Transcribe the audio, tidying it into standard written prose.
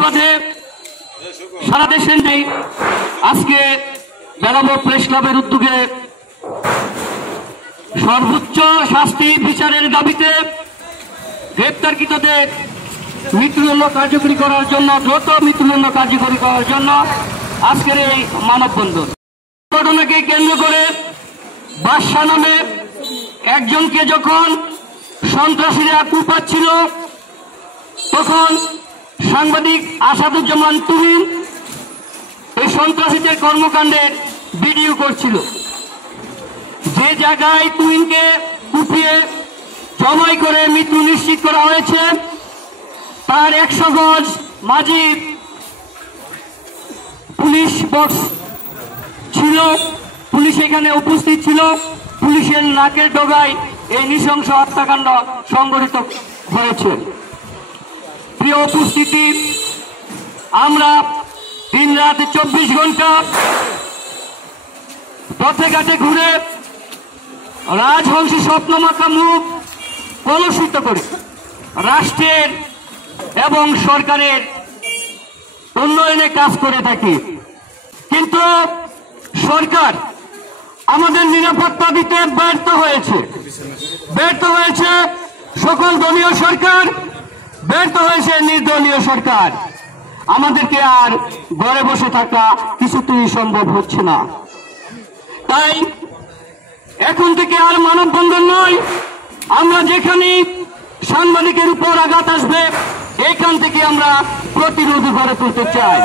প্রতিবাদে সারা দেশে নেই আজকে বেলামোড় প্রেস ক্লাবের উদ্যোগে সর্বোচ্চ শাস্তি বিচারের দাবিতে গ্রেপ্তারকৃতদের মৃত্যুদণ্ড কার্যকরী করার জন্য দ্রুত মৃত্যুদণ্ড কার্যকরী করার জন্য আজকের এই মানববন্ধন। ঘটনাকে কেন্দ্র করে বাদশা নামে একজনকে যখন সন্ত্রাসীরা কুপাচ্ছিল তখন সাংবাদিক আসাদুজ্জামান তুহিন এই সন্ত্রাসীদের কর্মকাণ্ডের ভিডিও করছিল। যে জায়গায় তুহিনকে কুপিয়ে জমাই করে মৃত্যু নিশ্চিত করা হয়েছে তার 100 গজ মাঝি পুলিশ বক্স ছিল, পুলিশ এখানে উপস্থিত ছিল। পুলিশের নাকের ডগায় এই নৃশংস হত্যাকাণ্ড সংঘটিত হয়েছে। প্রিয় উপস্থিতি, আমরা দিন রাত 24 ঘন্টা পথে ঘাটে ঘুরে রাজবংশী স্বপ্নমাখা মুখ কলুষিত করে রাষ্ট্রের এবং সরকারের উন্নয়নে কাজ করে থাকি, কিন্তু সরকার আমাদের নিরাপত্তা দিতে ব্যর্থ হয়েছে সকল দলীয় সরকার, ব্যর্থ হয়েছে নির্দলীয় সরকার। আমাদেরকে আর ঘরে বসে থাকা কিছুতেই সম্ভব হচ্ছে না। তাই এখন থেকে আর মানববন্ধন নয়, আমরা যেখানে সাংবাদিকের উপর আঘাত আসবে এখান থেকে আমরা প্রতিরোধ গড়ে তুলতে চাই।